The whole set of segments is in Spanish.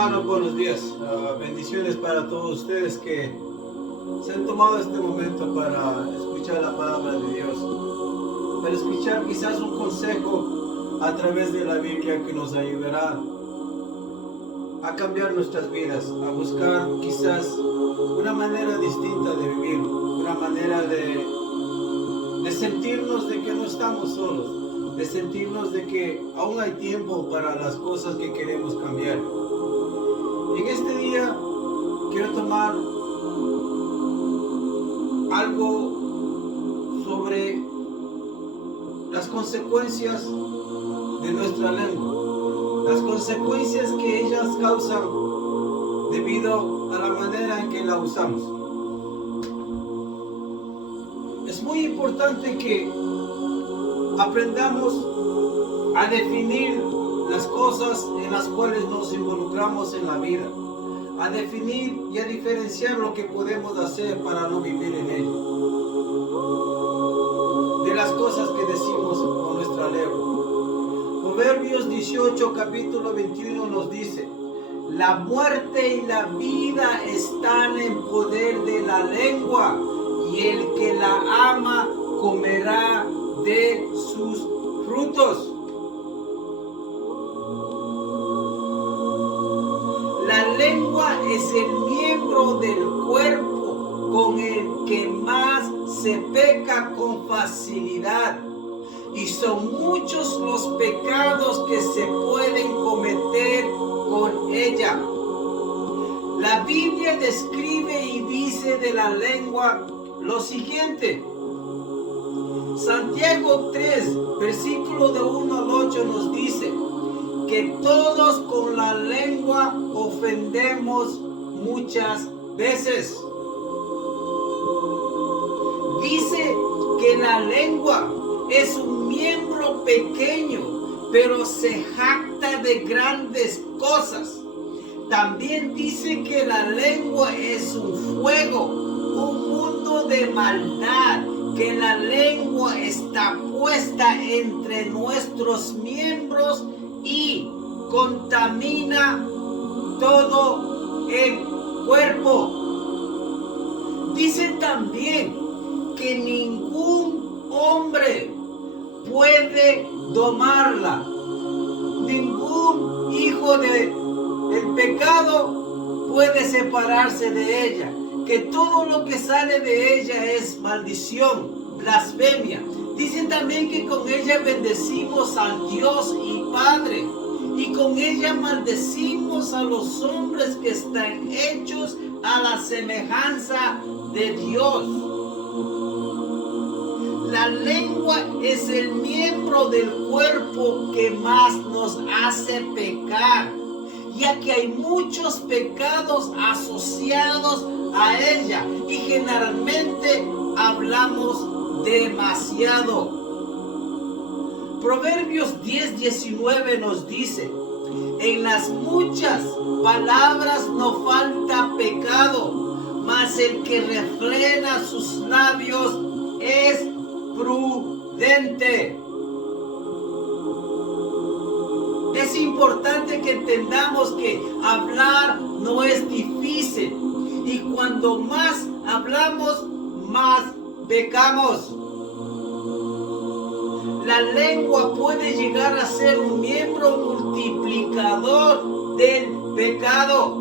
hermanos, buenos días. Bendiciones para todos ustedes que se han tomado este momento para escuchar la palabra de Dios, para escuchar quizás un consejo a través de la Biblia que nos ayudará a cambiar nuestras vidas, a buscar quizás una manera distinta de vivir, una manera de sentirnos de que no estamos solos, de sentirnos de que aún hay tiempo para las cosas que queremos cambiar. En este día quiero tomar algo sobre las consecuencias de nuestra lengua, las consecuencias que ellas causan debido a la manera en que la usamos. Es muy importante que aprendamos a definir las cosas en las cuales nos involucramos en la vida, a definir y a diferenciar lo que podemos hacer para no vivir en ello, de las cosas que decimos con nuestra lengua. Proverbios 18, capítulo 21 nos dice: la muerte y la vida están en poder de la lengua, y el que la ama comerá de sus frutos. La lengua es el miembro del cuerpo con el que más se peca con facilidad, y son muchos los pecados que se pueden cometer con ella. La Biblia describe y dice de la lengua lo siguiente. Santiago 3, versículo de 1 al 8 nos dice que todos con la lengua ofendemos muchas veces. Dice que la lengua es un miembro pequeño, pero se jacta de grandes cosas. También dice que la lengua es un fuego, un mundo de maldad, que la lengua está puesta entre nuestros miembros y contamina todo el cuerpo. Dice también que ningún hombre puede domarla. Ningún hijo del pecado puede separarse de ella. Que todo lo que sale de ella es maldición, blasfemia. Dice también que con ella bendecimos al Dios y Padre, y con ella maldecimos a los hombres que están hechos a la semejanza de Dios. La lengua es el miembro del cuerpo que más nos hace pecar, ya que hay muchos pecados asociados a ella y generalmente hablamos demasiado. Proverbios 10:19 nos dice: en las muchas palabras no falta pecado, mas el que refrena sus labios es prudente. Es importante que entendamos que hablar no es difícil, y cuando más hablamos, más pecamos. La lengua puede llegar a ser un miembro multiplicador del pecado.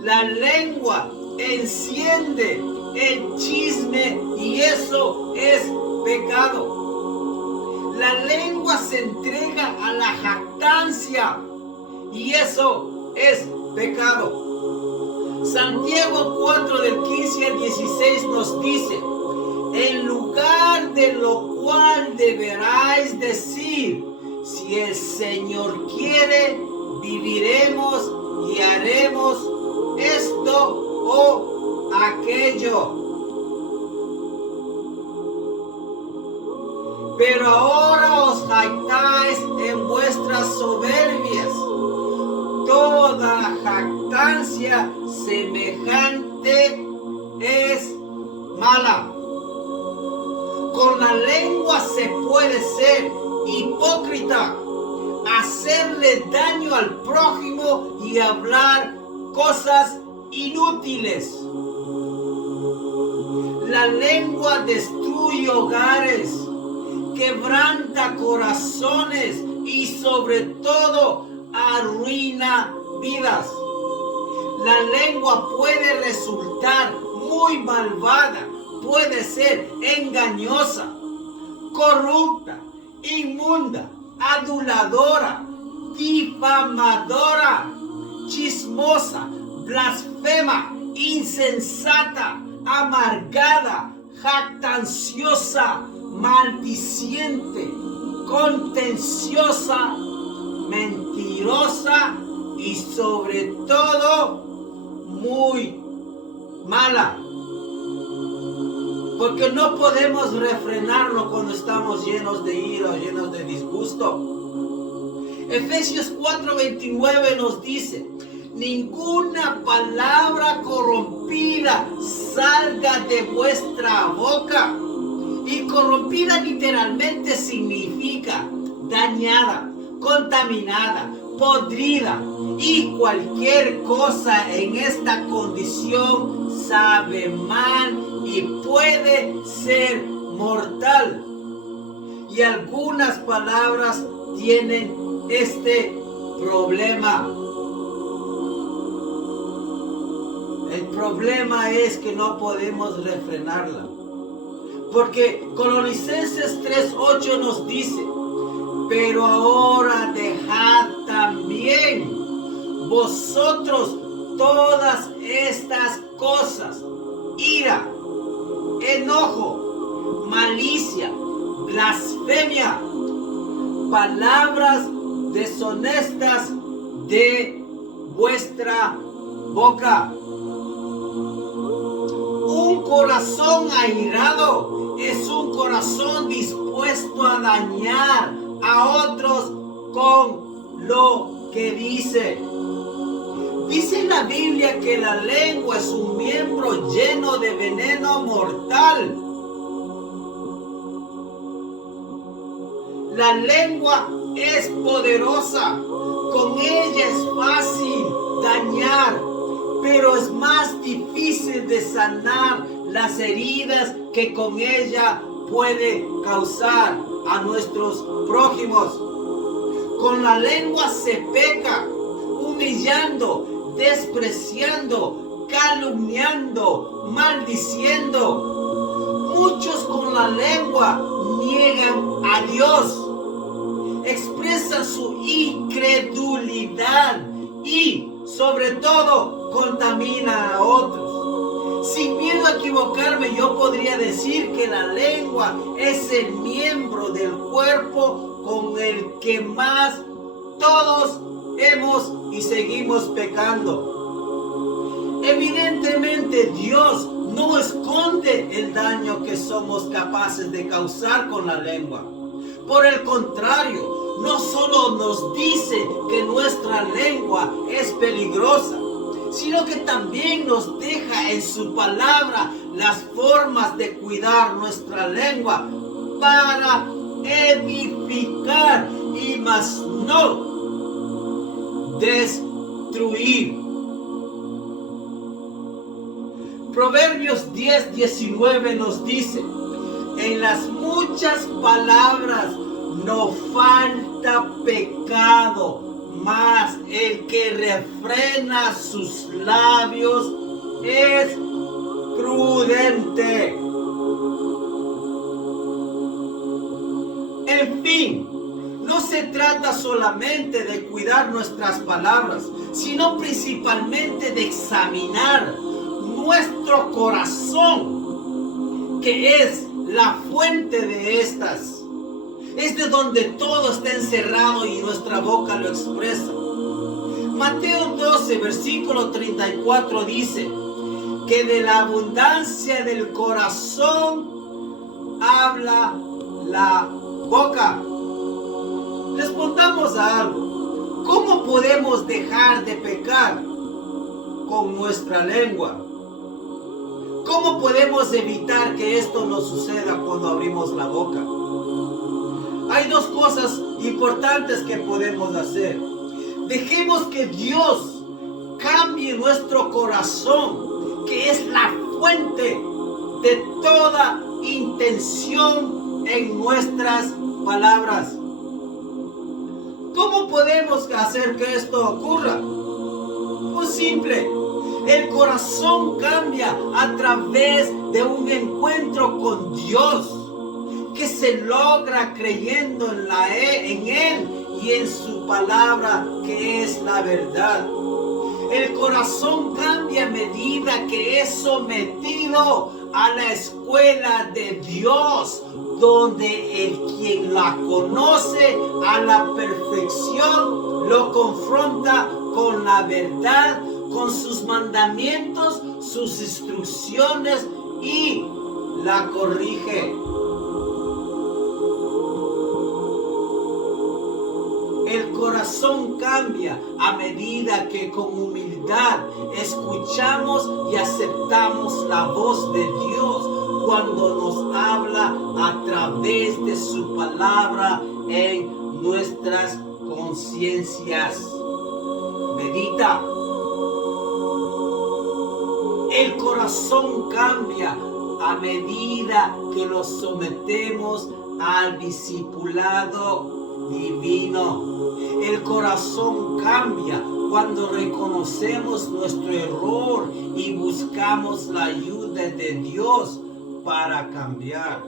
La lengua enciende el chisme y eso es pecado. La lengua se entrega a la jactancia y eso es pecado. Santiago 4 del 15 al 16 nos dice: en lugar de lo cual deberáis decir, si el Señor quiere, viviremos y haremos esto o aquello. Pero ahora os jactáis en vuestras soberbias. Toda jactancia semejante es mala. Con la lengua se puede ser hipócrita, hacerle daño al prójimo y hablar cosas inútiles. La lengua destruye hogares, quebranta corazones y sobre todo arruina vidas. La lengua puede resultar muy malvada, puede ser engañosa, corrupta, inmunda, aduladora, difamadora, chismosa, blasfema, insensata, amargada, jactanciosa, maldiciente, contenciosa, mentirosa y sobre todo muy mala. Porque no podemos refrenarlo cuando estamos llenos de ira o llenos de disgusto. Efesios 4:29 nos dice: ninguna palabra corrompida salga de vuestra boca. Y corrompida literalmente significa dañada, contaminada, podrida. Y cualquier cosa en esta condición sabe mal y puede ser mortal. Y algunas palabras tienen este problema. El problema es que no podemos refrenarla. Porque Colosenses 3:8 nos dice: pero ahora dejad también vosotros todas estas cosas: ira, enojo, malicia, blasfemia, palabras deshonestas de vuestra boca. Un corazón airado es un corazón dispuesto a dañar a otros con lo que dice. Dice la Biblia que la lengua es un miembro lleno de veneno mortal. La lengua es poderosa, con ella es fácil dañar, pero es más difícil de sanar las heridas que con ella puede causar a nuestros prójimos. Con la lengua se peca, humillando, despreciando, calumniando, maldiciendo. Muchos con la lengua niegan a Dios, expresan su incredulidad y, sobre todo, contaminan a otros. Sin miedo a equivocarme, yo podría decir que la lengua es el miembro del cuerpo con el que más todos hemos y seguimos pecando. Evidentemente, Dios no esconde el daño que somos capaces de causar con la lengua. Por el contrario, no solo nos dice que nuestra lengua es peligrosa, sino que también nos deja en su palabra las formas de cuidar nuestra lengua para edificar y más no destruir. Proverbios 10:19 nos dice: en las muchas palabras no falta pecado, mas el que refrena sus labios es prudente. En fin, no se trata solamente de cuidar nuestras palabras, sino principalmente de examinar nuestro corazón, que es la fuente de estas. Es de donde todo está encerrado y nuestra boca lo expresa. Mateo 12, versículo 34 dice que de la abundancia del corazón habla la boca. Respondamos a algo. ¿Cómo podemos dejar de pecar con nuestra lengua? ¿Cómo podemos evitar que esto nos suceda cuando abrimos la boca? Hay dos cosas importantes que podemos hacer. Dejemos que Dios cambie nuestro corazón, que es la fuente de toda intención en nuestras palabras. ¿Cómo podemos hacer que esto ocurra? Pues simple. El corazón cambia a través de un encuentro con Dios, que se logra creyendo en Él y en su palabra, que es la verdad. El corazón cambia a medida que es sometido a la escuela de Dios, donde el quien la conoce a la perfección lo confronta con la verdad, con sus mandamientos, sus instrucciones y la corrige. El corazón cambia a medida que con humildad escuchamos y aceptamos la voz de Dios cuando nos habla a través de su palabra en nuestras conciencias. Medita. El corazón cambia a medida que lo sometemos al discipulado divino. El corazón cambia cuando reconocemos nuestro error y buscamos la ayuda de Dios para cambiar.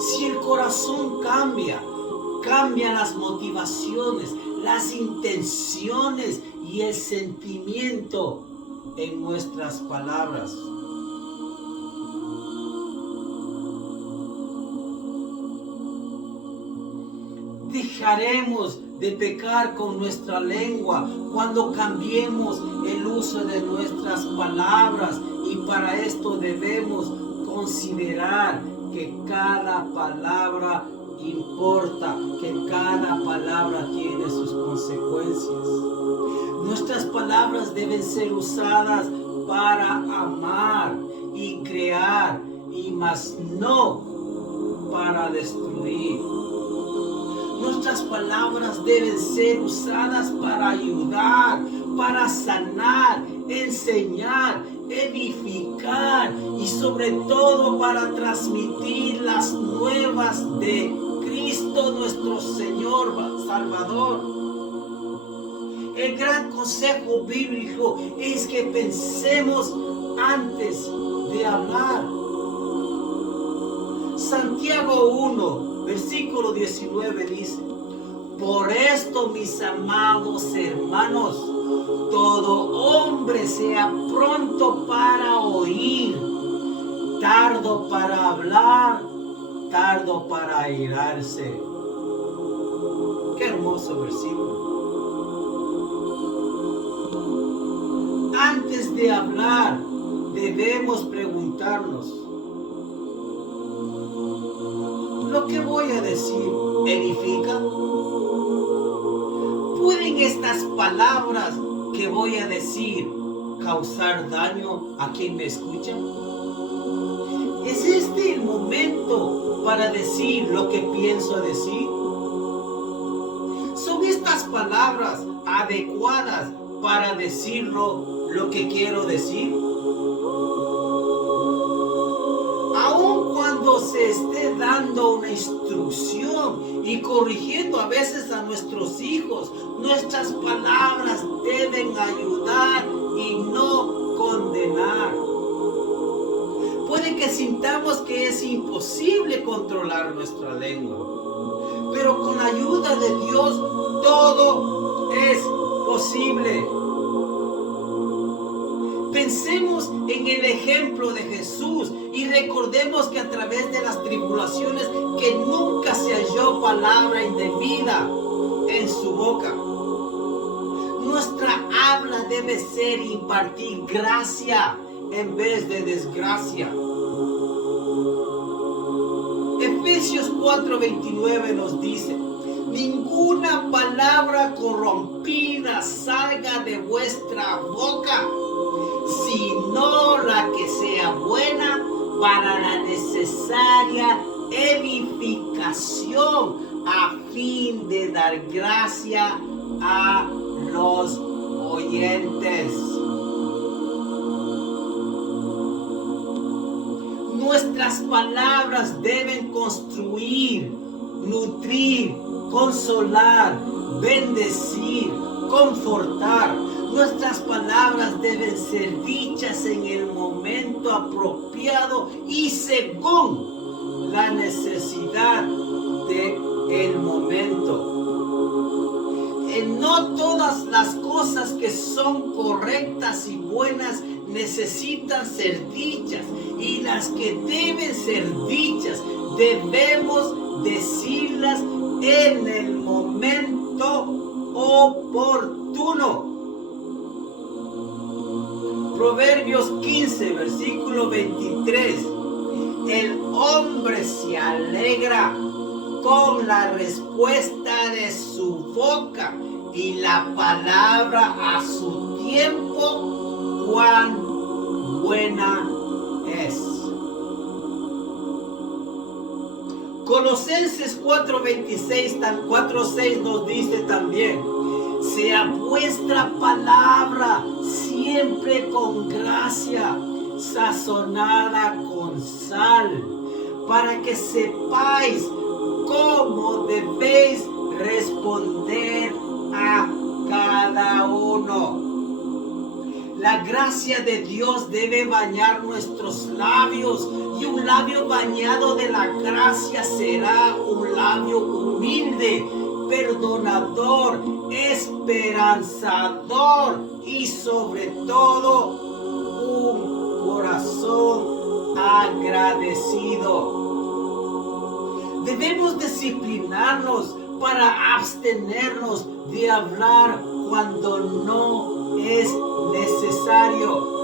Si el corazón cambia, cambian las motivaciones, las intenciones y el sentimiento en nuestras palabras. Dejaremos de pecar con nuestra lengua cuando cambiemos el uso de nuestras palabras, y para esto debemos considerar que cada palabra importa, que cada palabra tiene sus consecuencias. Nuestras palabras deben ser usadas para amar y crear, y más no para destruir. Nuestras palabras deben ser usadas para ayudar, para sanar, enseñar, edificar y sobre todo para transmitir las nuevas de Cristo nuestro Señor Salvador. El gran consejo bíblico es que pensemos antes de hablar. Santiago 1, versículo 19 dice: por esto, mis amados hermanos, todo hombre sea pronto para oír, tardo para hablar, tardo para airarse. Qué hermoso versículo. Antes de hablar, debemos preguntarnos: ¿lo que voy a decir edifica? ¿Pueden estas palabras que voy a decir causar daño a quien me escucha? ¿Es este el momento para decir lo que pienso decir? ¿Son estas palabras adecuadas para decirlo lo que quiero decir? Aun cuando se esté dando una instrucción y corrigiendo a veces a nuestros hijos, nuestras palabras deben ayudar y no condenar. Puede que sintamos que es imposible controlar nuestra lengua, pero con la ayuda de Dios todo es posible. Pensemos en el ejemplo de Jesús y recordemos que a través de las tribulaciones que nunca se halló palabra indebida en su boca. Nuestra habla debe ser impartir gracia en vez de desgracia. Efesios 4:29 nos dice: ninguna palabra corrompida salga de vuestra boca, sino la que sea buena para la necesaria edificación a fin de dar gracia a los oyentes. Nuestras palabras deben construir, nutrir, consolar, bendecir, confortar. Nuestras palabras deben ser dichas en el momento apropiado y según la necesidad del momento. No todas las cosas que son correctas y buenas necesitan ser dichas, y las que deben ser dichas debemos decirlas en el momento oportuno. Proverbios 15, versículo 23. El hombre se alegra con la respuesta de su boca, y la palabra a su tiempo, cuán buena es. Colosenses 4:6 nos dice también: sea vuestra palabra siempre con gracia, sazonada con sal, para que sepáis cómo debéis responder a cada uno. La gracia de Dios debe bañar nuestros labios, y un labio bañado de la gracia será un labio humilde, perdonador, esperanzador y sobre todo un corazón agradecido. Debemos disciplinarnos para abstenernos de hablar cuando no es necesario.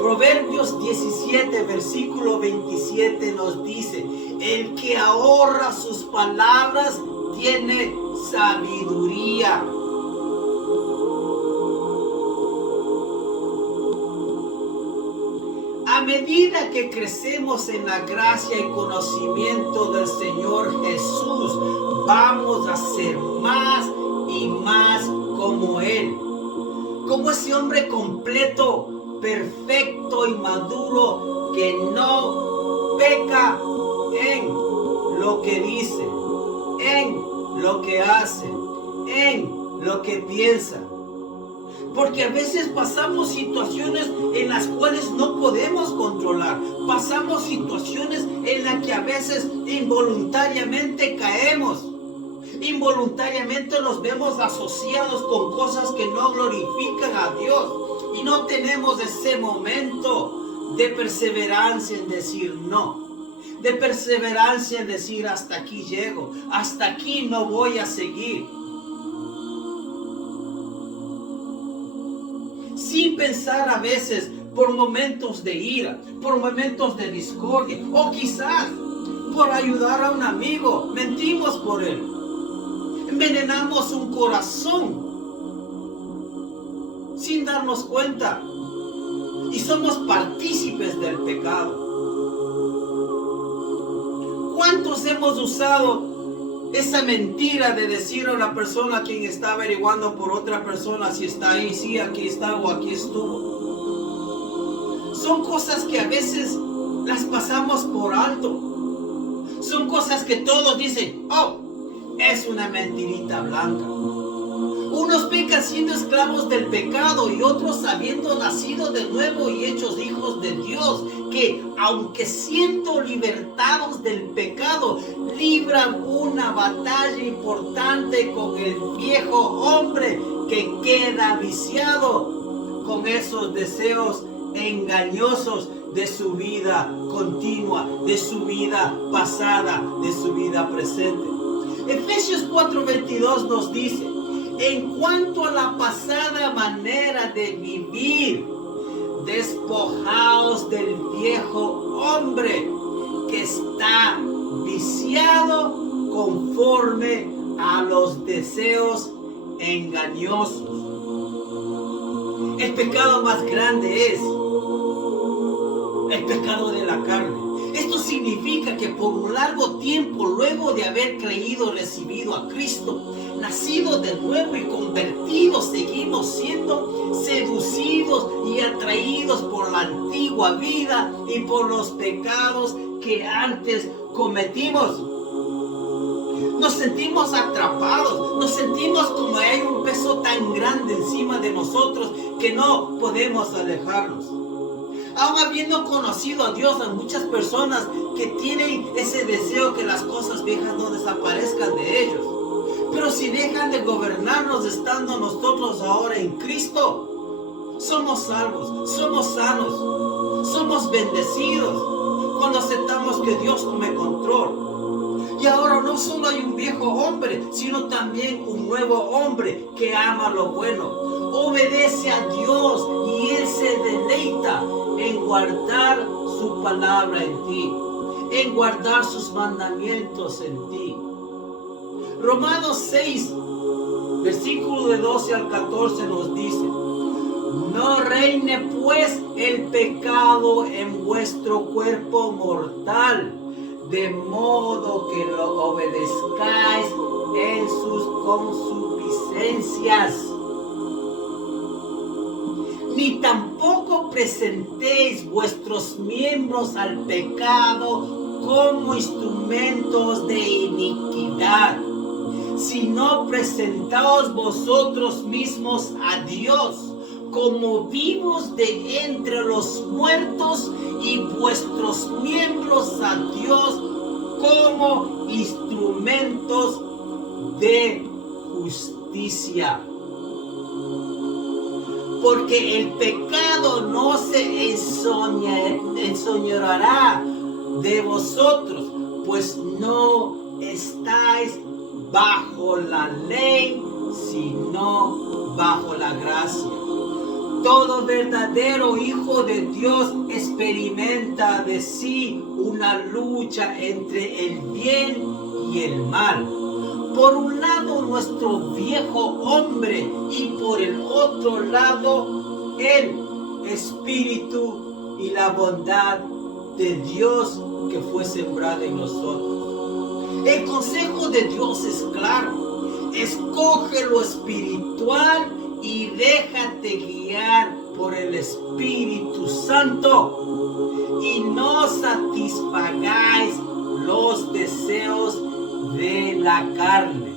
Proverbios 17, versículo 27 nos dice: el que ahorra sus palabras tiene sabiduría. A medida que crecemos en la gracia y conocimiento del Señor Jesús, vamos a ser más y más como Él, como ese hombre completo, perfecto y maduro, que no peca en lo que dice, en lo que hace, en lo que piensa. Porque a veces pasamos situaciones en las cuales no podemos controlar. Pasamos situaciones en las que a veces involuntariamente caemos. Involuntariamente nos vemos asociados con cosas que no glorifican a Dios. Y no tenemos ese momento de perseverancia en decir no. De perseverancia en decir: hasta aquí llego. Hasta aquí no voy a seguir. Sin pensar a veces por momentos de ira, por momentos de discordia, o quizás por ayudar a un amigo, mentimos por él, envenenamos un corazón sin darnos cuenta, y somos partícipes del pecado. ¿Cuántos hemos usado esa mentira de decir a una persona a quien está averiguando por otra persona si está ahí, sí, aquí está o aquí estuvo? Son cosas que a veces las pasamos por alto. Son cosas que todos dicen: oh, es una mentirita blanca. Unos pecan siendo esclavos del pecado, y otros habiendo nacido de nuevo y hechos hijos de Dios, que aunque siendo libertados del pecado, libran una batalla importante con el viejo hombre que queda viciado con esos deseos engañosos de su vida continua, de su vida pasada, de su vida presente. Efesios 4:22 nos dice: en cuanto a la pasada manera de vivir, despojaos del viejo hombre que está viciado conforme a los deseos engañosos. El pecado más grande es el pecado de la carne. Esto significa que por un largo tiempo, luego de haber creído y recibido a Cristo, nacidos de nuevo y convertidos, seguimos siendo seducidos y atraídos por la antigua vida y por los pecados que antes cometimos. Nos sentimos atrapados, nos sentimos como hay un peso tan grande encima de nosotros que no podemos alejarnos. Aún habiendo conocido a Dios, hay muchas personas que tienen ese deseo que las cosas viejas no desaparezcan de ellos. Pero si dejan de gobernarnos estando nosotros ahora en Cristo, somos salvos, somos sanos, somos bendecidos cuando aceptamos que Dios tome control. Y ahora no solo hay un viejo hombre, sino también un nuevo hombre que ama lo bueno, obedece a Dios y Él se deleita en guardar su palabra en ti, en guardar sus mandamientos en ti. Romanos 6, versículo de 12 al 14 nos dice: no reine pues el pecado en vuestro cuerpo mortal, de modo que lo obedezcáis en sus concupiscencias. Ni tampoco presentéis vuestros miembros al pecado como instrumentos de iniquidad, sino presentaos vosotros mismos a Dios como vivos de entre los muertos y vuestros miembros a Dios como instrumentos de justicia. Porque el pecado no se enseñoreará de vosotros, pues no estáis bajo la ley, sino bajo la gracia. Todo verdadero hijo de Dios experimenta de sí una lucha entre el bien y el mal. Por un lado nuestro viejo hombre y por el otro lado el espíritu y la bondad de Dios que fue sembrada en nosotros. El consejo de Dios es claro: escoge lo espiritual y déjate guiar por el Espíritu Santo y no satisfagáis los deseos de la carne.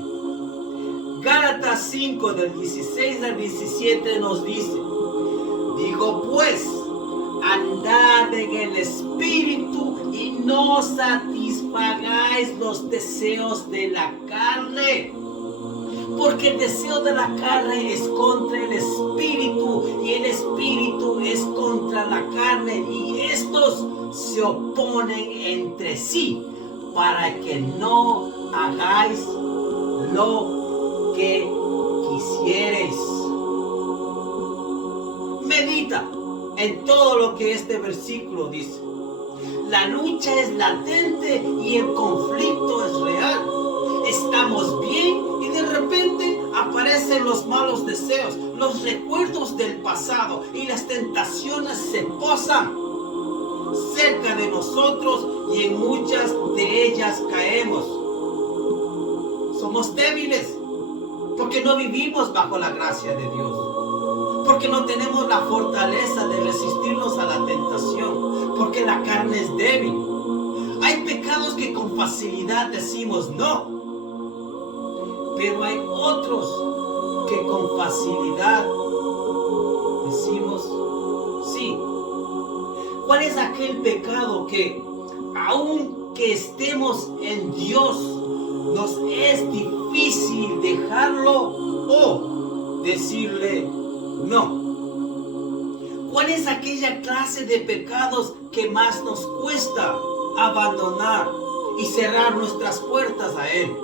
Gálatas 5 del 16 al 17 nos dice: digo pues, andad en el Espíritu y no satisfagáis los deseos de la carne. Porque el deseo de la carne es contra el espíritu y el espíritu es contra la carne, y estos se oponen entre sí para que no hagáis lo que quisierais. Medita en todo lo que este versículo dice. La lucha es latente y el conflicto es real. Estamos bien y de repente aparecen los malos deseos, los recuerdos del pasado y las tentaciones se posan cerca de nosotros y en muchas de ellas caemos. Somos débiles porque no vivimos bajo la gracia de Dios, porque no tenemos la fortaleza de resistirnos a la tentación, porque la carne es débil. Hay pecados que con facilidad decimos no, pero hay otros que con facilidad decimos sí. ¿Cuál es aquel pecado que, aunque estemos en Dios, nos es difícil dejarlo o decirle no? ¿Cuál es aquella clase de pecados que más nos cuesta abandonar y cerrar nuestras puertas a Él?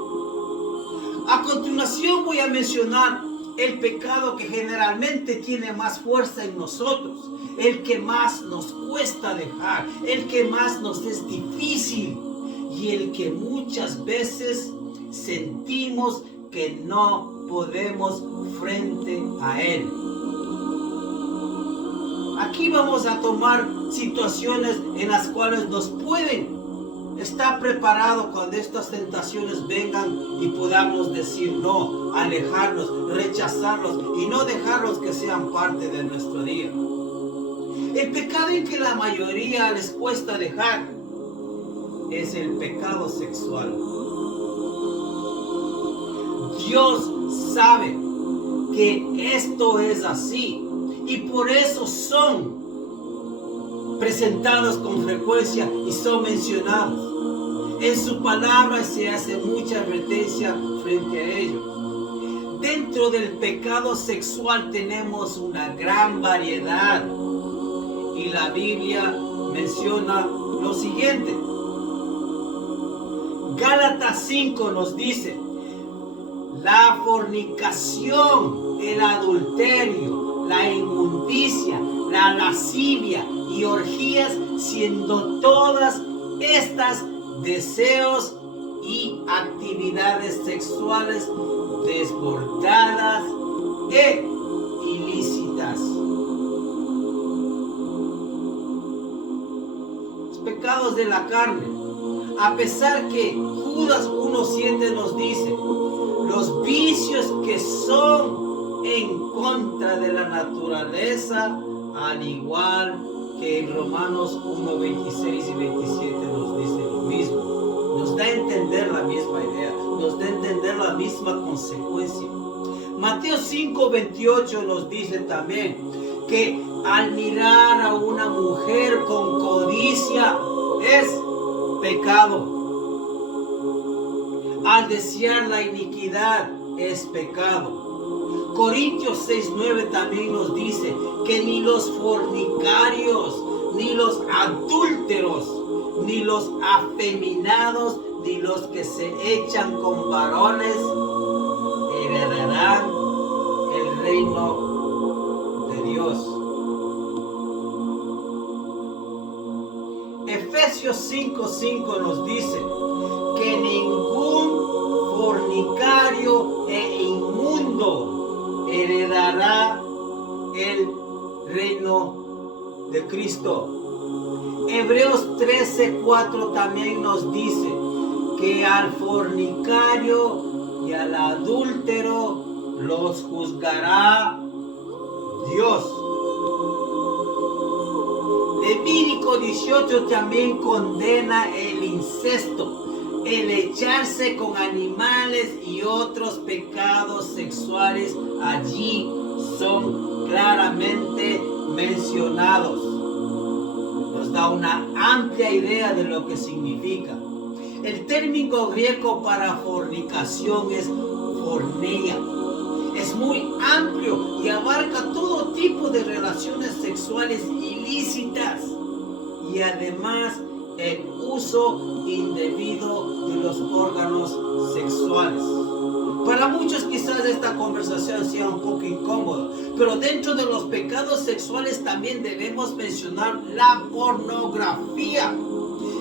A continuación voy a mencionar el pecado que generalmente tiene más fuerza en nosotros, el que más nos cuesta dejar, el que más nos es difícil y el que muchas veces sentimos que no podemos frente a él. Aquí vamos a tomar situaciones en las cuales nos pueden estar preparados cuando estas tentaciones vengan y podamos decir no, alejarlos, rechazarlos y no dejarlos que sean parte de nuestro día. El pecado en que la mayoría les cuesta dejar es el pecado sexual. Dios sabe que esto es así y por eso son presentados con frecuencia y son mencionados. En su palabra se hace mucha advertencia frente a ello. Dentro del pecado sexual tenemos una gran variedad y la Biblia menciona lo siguiente. Gálatas 5 nos dice: la fornicación, el adulterio, la inmundicia, la lascivia y orgías, siendo todas estas deseos y actividades sexuales desbordadas e ilícitas. Los pecados de la carne. A pesar que Judas 1:7 nos dice, los vicios que son en contra de la naturaleza, al igual que en Romanos 1:26 y 27 nos dice lo mismo. Nos da a entender la misma idea, nos da a entender la misma consecuencia. Mateo 5:28 nos dice también que al mirar a una mujer con codicia es pecado. Al desear la iniquidad es pecado. Corintios 6:9 también nos dice que ni los fornicarios, ni los adúlteros, ni los afeminados, ni los que se echan con varones heredarán el reino de Dios. Efesios 5:5 nos dice que ningún fornicario e inmundo heredará el reino de Cristo. Hebreos 13:4 también nos dice que al fornicario y al adúltero los juzgará Dios. Levítico 18 también condena el incesto, el echarse con animales y otros pecados sexuales. Allí son claramente mencionados. Nos da una amplia idea de lo que significa. El término griego para fornicación es porneia. Es muy amplio y abarca todo tipo de relaciones sexuales ilícitas y además el uso indebido de los órganos sexuales. Para muchos quizás esta conversación sea un poco incómoda, pero dentro de los pecados sexuales también debemos mencionar la pornografía,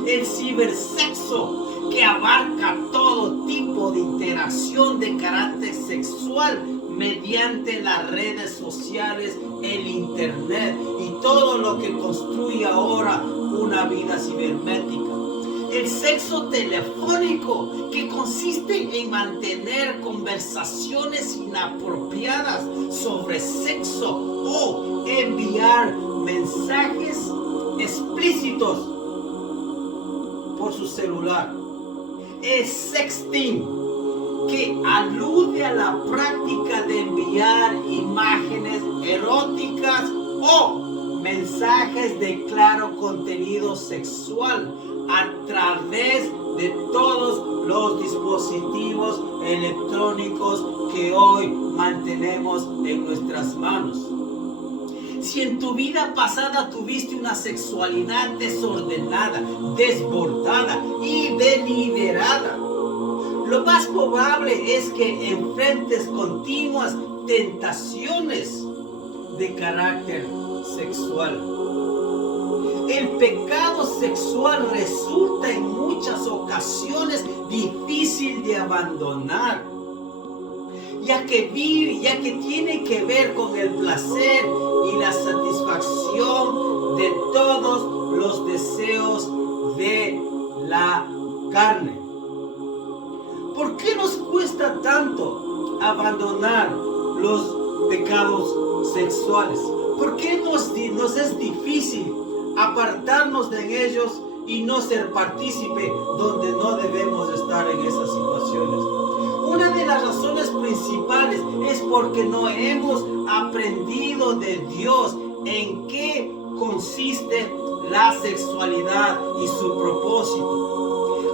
el cibersexo, que abarca todo tipo de interacción de carácter sexual mediante las redes sociales, el internet y todo lo que construye ahora una vida cibernética. El sexo telefónico, que consiste en mantener conversaciones inapropiadas sobre sexo o enviar mensajes explícitos por su celular. El sexting, que alude a la práctica de enviar imágenes eróticas o mensajes de claro contenido sexual a través de todos los dispositivos electrónicos que hoy mantenemos en nuestras manos. Si en tu vida pasada tuviste una sexualidad desordenada, desbordada y deliberada, lo más probable es que enfrentes continuas tentaciones de carácter sexual. El pecado sexual resulta en muchas ocasiones difícil de abandonar. ya que tiene que ver con el placer y la satisfacción de todos los deseos de la carne. ¿Por qué nos cuesta tanto abandonar los pecados sexuales? ¿Por qué nos es difícil apartarnos de ellos y no ser partícipe donde no debemos estar en esas situaciones? Una de las razones principales es porque no hemos aprendido de Dios en qué consiste la sexualidad y su propósito.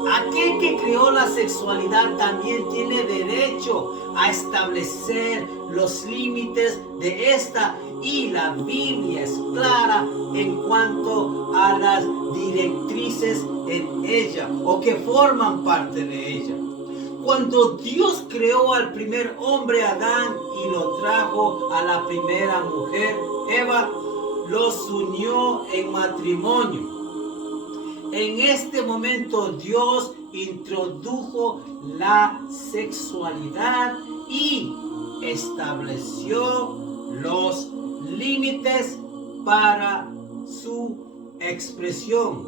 Aquel que creó la sexualidad también tiene derecho a establecer los límites de esta, y la Biblia es clara en cuanto a las directrices en ella o que forman parte de ella. Cuando Dios creó al primer hombre Adán y lo trajo a la primera mujer Eva, los unió en matrimonio. En este momento Dios introdujo la sexualidad y estableció los límites para su expresión.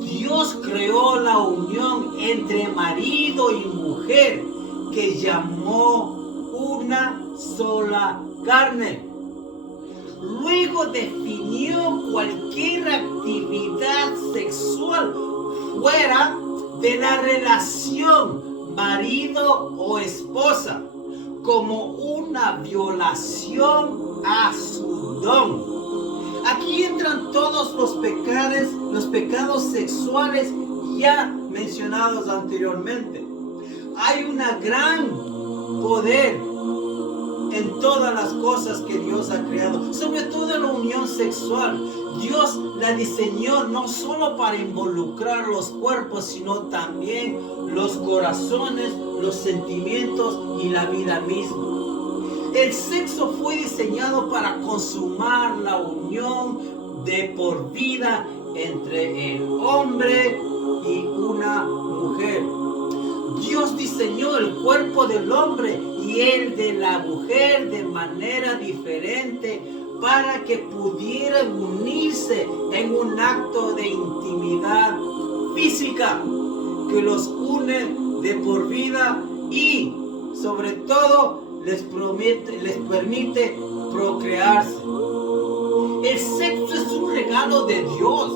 Dios creó la unión entre marido y mujer que llamó una sola carne. Luego definió cualquier actividad sexual fuera de la relación marido o esposa como una violación a su don. Aquí entran todos los pecados sexuales ya mencionados anteriormente. Hay un gran poder en todas las cosas que Dios ha creado, sobre todo en la unión sexual. Dios la diseñó no solo para involucrar los cuerpos, sino también los corazones, los sentimientos y la vida misma. El sexo fue diseñado para consumar la unión de por vida entre el hombre y una mujer. Dios diseñó el cuerpo del hombre y el de la mujer de manera diferente para que pudieran unirse en un acto de intimidad física que los une de por vida y sobre todo les permite procrearse. El sexo es un regalo de Dios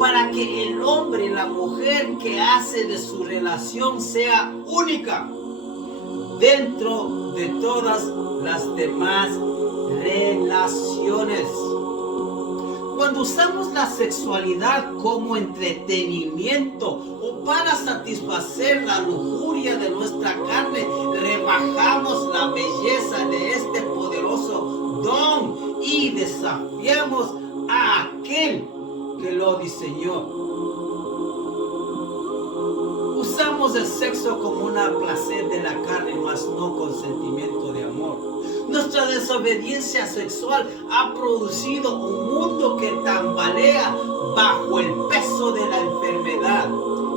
para que el hombre y la mujer que hace de su relación sea única dentro de todas las demás relaciones. Cuando usamos la sexualidad como entretenimiento o para satisfacer la lujuria de nuestra carne, rebajamos la belleza de este poderoso don y desafiamos a aquel que lo diseñó. Usamos el sexo como un placer de la carne, mas no con sentimiento de amor. Nuestra desobediencia sexual ha producido un mundo que tambalea bajo el peso de la enfermedad,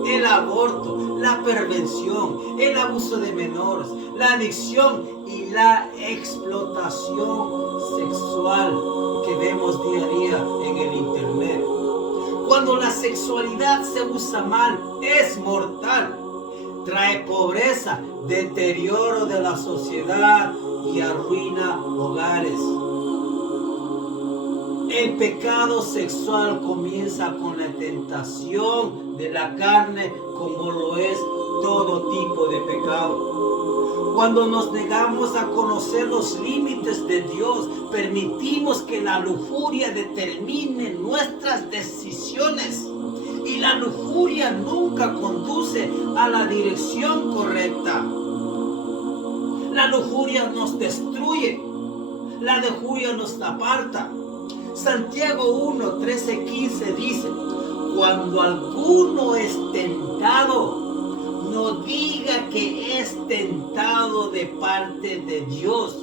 el aborto, la perversión, el abuso de menores, la adicción y la explotación sexual que vemos día a día en el internet. Cuando la sexualidad se usa mal, es mortal. Trae pobreza, deterioro de la sociedad y arruina hogares. El pecado sexual comienza con la tentación de la carne, como lo es todo tipo de pecado. Cuando nos negamos a conocer los límites de Dios, permitimos que la lujuria determine nuestras decisiones. Y la lujuria nunca conduce a la dirección correcta. La lujuria nos destruye. La lujuria nos aparta. Santiago 1, 13, 15 dice: cuando alguno es tentado, no diga que es tentado de parte de Dios,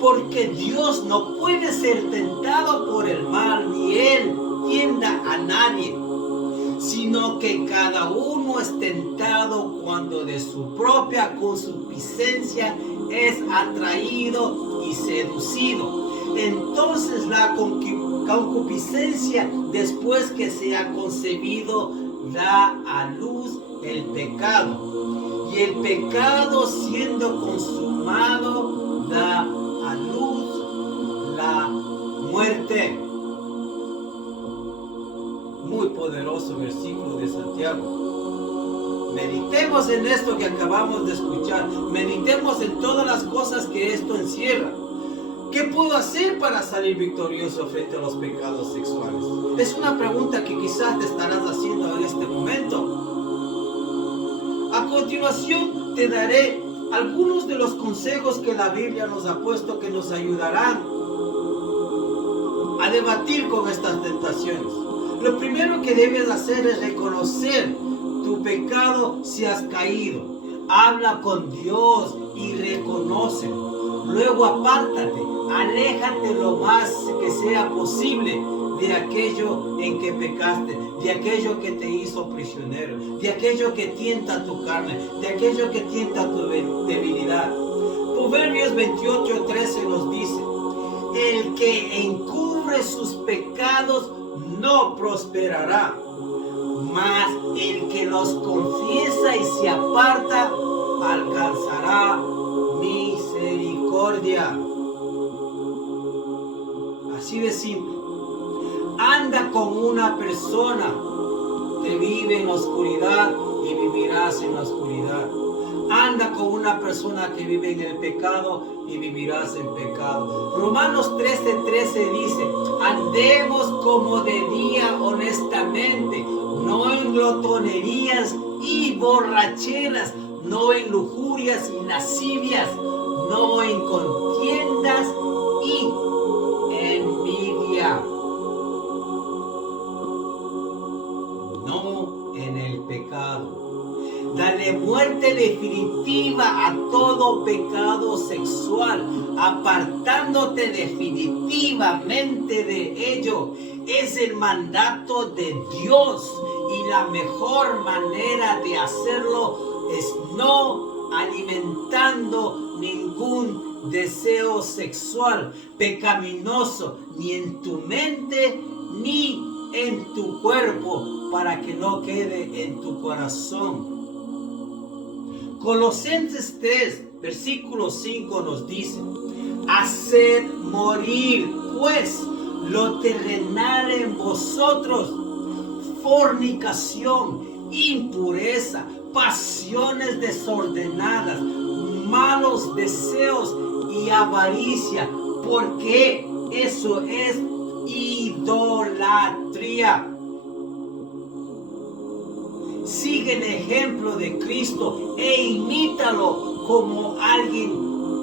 porque Dios no puede ser tentado por el mal, ni Él tienta a nadie, sino que cada uno es tentado cuando de su propia concupiscencia es atraído y seducido. Entonces la concupiscencia, después que se ha concebido, da a luz el pecado. Y el pecado, siendo consumado, da a luz la muerte. Muy poderoso versículo de Santiago. Meditemos en esto que acabamos de escuchar. Meditemos en todas las cosas que esto encierra. ¿Qué puedo hacer para salir victorioso frente a los pecados sexuales? Es una pregunta que quizás te estarás haciendo en este momento. A continuación te daré algunos de los consejos que la Biblia nos ha puesto que nos ayudarán a debatir con estas tentaciones. Lo primero que debes hacer es reconocer tu pecado si has caído. Habla con Dios y reconócelo. Luego apártate, aléjate lo más que sea posible de aquello en que pecaste, de aquello que te hizo prisionero, de aquello que tienta tu carne, de aquello que tienta tu debilidad. Proverbios 28:13 nos dice: el que encubre sus pecados no prosperará, mas el que los confiesa y se aparta alcanzará misericordia. Así de simple. Anda con una persona que vive en la oscuridad y vivirás en la oscuridad. Anda con una persona que vive en el pecado y vivirás en pecado. Romanos 13:13 dice: andemos como de día honestamente, no en glotonerías y borracheras, no en lujurias y lascivias, no en contiendas y envidia. No en el pecado. Dale muerte definitiva a todo pecado sexual, apartándote definitivamente de ello. Es el mandato de Dios y la mejor manera de hacerlo es no alimentando ningún deseo sexual pecaminoso ni en tu mente ni en tu cuerpo, para que no quede en tu corazón. Colosenses 3, versículo 5 nos dice: haced morir pues lo terrenal en vosotros, fornicación, impureza, pasiones desordenadas, malos deseos y avaricia, porque eso es idolatría. Sigue el ejemplo de Cristo e imítalo como alguien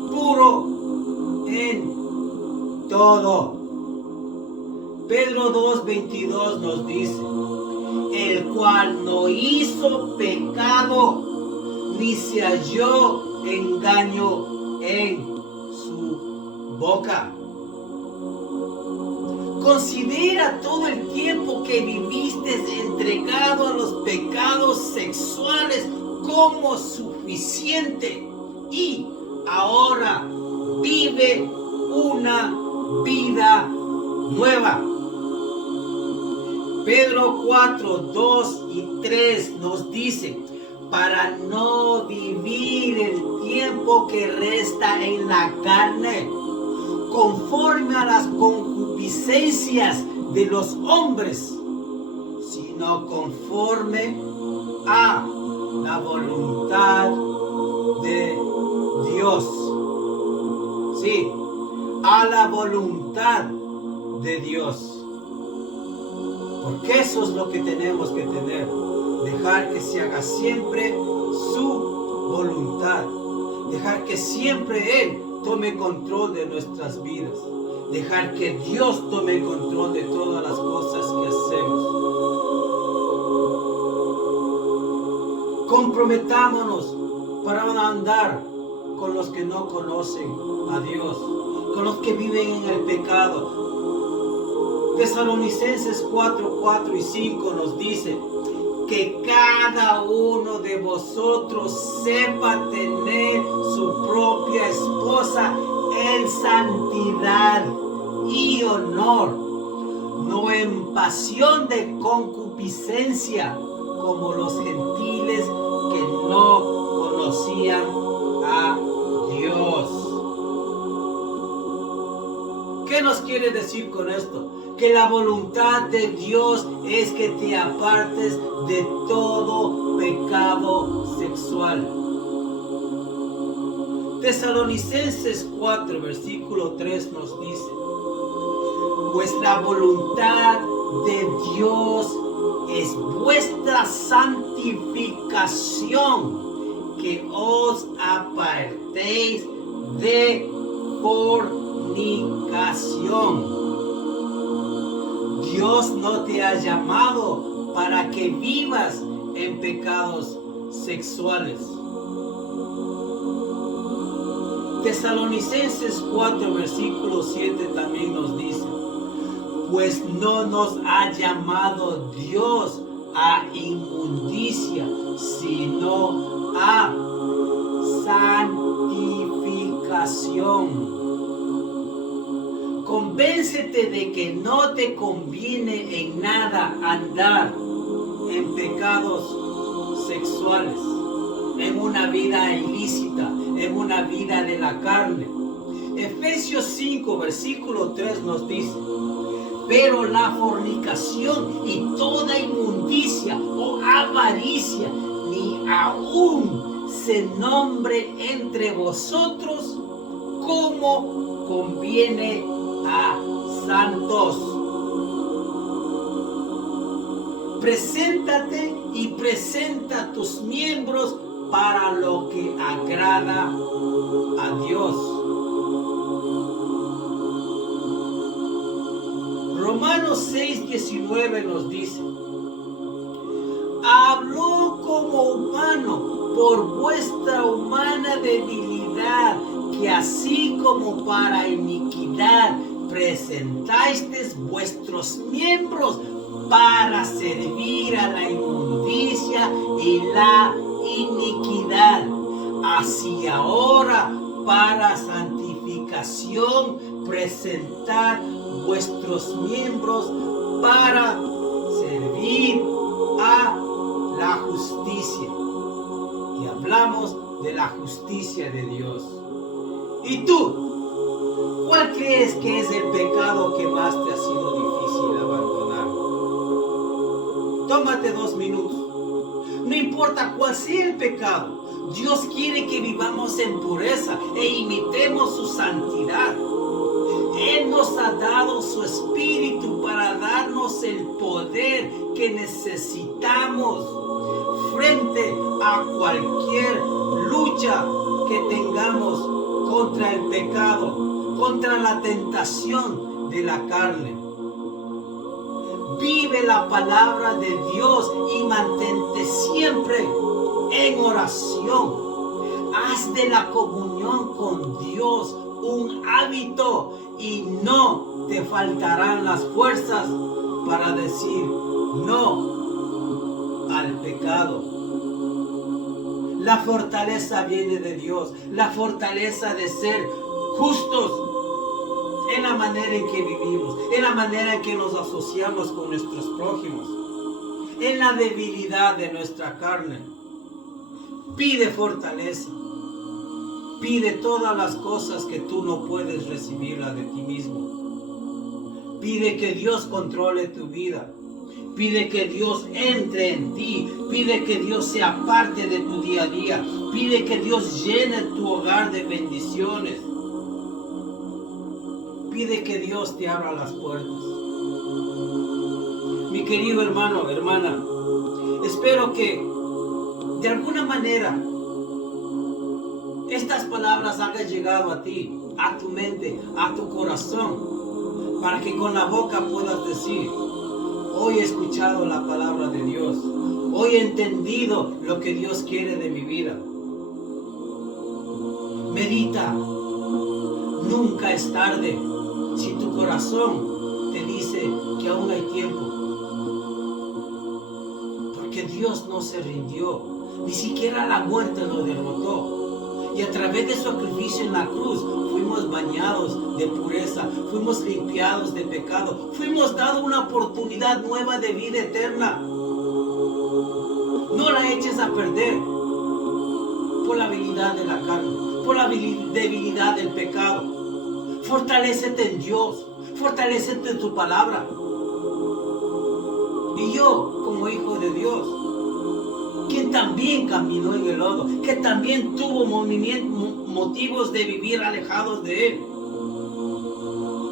puro en todo. Pedro 2:22 nos dice: el cual no hizo pecado, ni se halló engaño en su boca. Considera todo el tiempo que viviste entregado a los pecados sexuales como suficiente, y ahora vive una vida nueva. Pedro 4:2 y 3 nos dice: para no vivir el tiempo que resta en la carne, conforme a las concupiscencias de los hombres, sino conforme a la voluntad de Dios. Sí, a la voluntad de Dios. Porque eso es lo que tenemos que tener. Dejar que se haga siempre su voluntad. Dejar que siempre Él tome control de nuestras vidas. Dejar que Dios tome control de todas las cosas que hacemos. Comprometámonos para andar con los que no conocen a Dios, con los que viven en el pecado. Tesalonicenses 4:4 y 5 nos dice que cada uno de vosotros sepa tener su propia esposa en santidad y honor, no en pasión de concupiscencia, como los gentiles que no conocían a Dios. ¿Qué nos quiere decir con esto? Que la voluntad de Dios es que te apartes de todo pecado sexual. Tesalonicenses 4, versículo 3 nos dice: vuestra voluntad de Dios es vuestra santificación, que os apartéis de fornicación. Dios no te ha llamado para que vivas en pecados sexuales. Tesalonicenses 4, versículo 7 también nos dice: pues no nos ha llamado Dios a inmundicia, sino a santificación. Convéncete de que no te conviene en nada andar en pecados sexuales, en una vida ilícita, en una vida de la carne. Efesios 5, versículo 3 nos dice: pero la fornicación y toda inmundicia o avaricia ni aún se nombre entre vosotros como conviene a santos. Preséntate y presenta tus miembros para lo que agrada a Dios. Romanos 6:19 nos dice: habló como humano por vuestra humana debilidad, que así como para iniquidad presentasteis vuestros miembros para servir a la inmundicia y la iniquidad, así ahora para santificación presentar vuestros miembros para servir a la justicia. Y hablamos de la justicia de Dios. ¿Y tú? ¿Cuál crees que es el pecado que más te ha sido difícil abandonar? Tómate 2 minutos. No importa cuál sea el pecado, Dios quiere que vivamos en pureza e imitemos su santidad. Él nos ha dado su espíritu para darnos el poder que necesitamos frente a cualquier lucha que tengamos contra el pecado, contra la tentación de la carne. Vive la palabra de Dios y mantente siempre en oración. Haz de la comunión con Dios un hábito y no te faltarán las fuerzas para decir no al pecado. La fortaleza viene de Dios, la fortaleza de ser justos en la manera en que vivimos, en la manera en que nos asociamos con nuestros prójimos, en la debilidad de nuestra carne. Pide fortaleza. Pide todas las cosas que tú no puedes recibirlas de ti mismo. Pide que Dios controle tu vida. Pide que Dios entre en ti. Pide que Dios sea parte de tu día a día. Pide que Dios llene tu hogar de bendiciones. Pide que Dios te abra las puertas. Mi querido hermano, hermana, espero que de alguna manera estas palabras hayan llegado a ti, a tu mente, a tu corazón, para que con la boca puedas decir: hoy he escuchado la palabra de Dios, hoy he entendido lo que Dios quiere de mi vida. Medita, nunca es tarde. Si tu corazón te dice que aún hay tiempo, porque porque Dios no se rindió, ni siquiera la muerte lo derrotó. Y a través de su sacrificio en la cruz fuimos bañados de pureza, fuimos limpiados de pecado, fuimos dados una oportunidad nueva de vida eterna. No la eches a perder por la habilidad de la carne, por la debilidad del pecado. Fortalécete en Dios, fortalécete en tu palabra. Y yo, como hijo de Dios, quien también caminó en el lodo, que también tuvo motivos de vivir alejados de Él,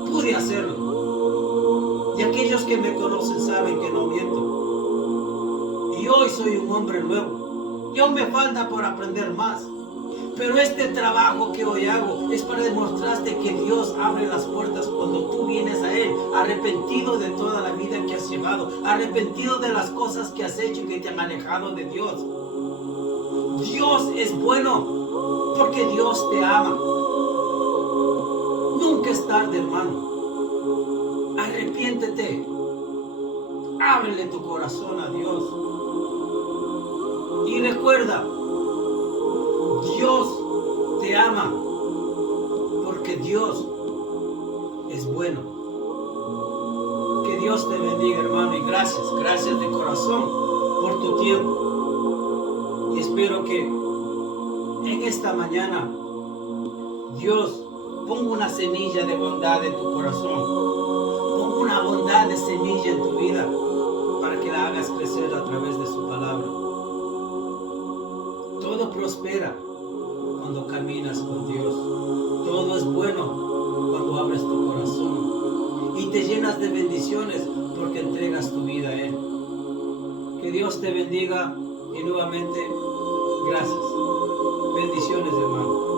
pude hacerlo. Y aquellos que me conocen saben que no miento. Y hoy soy un hombre nuevo. Y aún me falta por aprender más. Pero este trabajo que hoy hago es para demostrarte que Dios abre las puertas cuando tú vienes a Él, arrepentido de toda la vida que has llevado, arrepentido de las cosas que has hecho y que te han alejado de Dios. Dios es bueno porque Dios te ama. Nunca es tarde, hermano. Arrepiéntete. Ábrele tu corazón a Dios. Y recuerda, Dios te ama porque Dios es bueno. Que Dios te bendiga, hermano, y gracias de corazón por tu tiempo. Y espero que en esta mañana Dios ponga una semilla de bondad en tu corazón, ponga una bondad de semilla en tu vida para que la hagas crecer a través de su palabra. Todo prospera cuando caminas con Dios. Todo es bueno cuando abres tu corazón y te llenas de bendiciones porque entregas tu vida a Él. Que Dios te bendiga y nuevamente gracias. Bendiciones, hermano.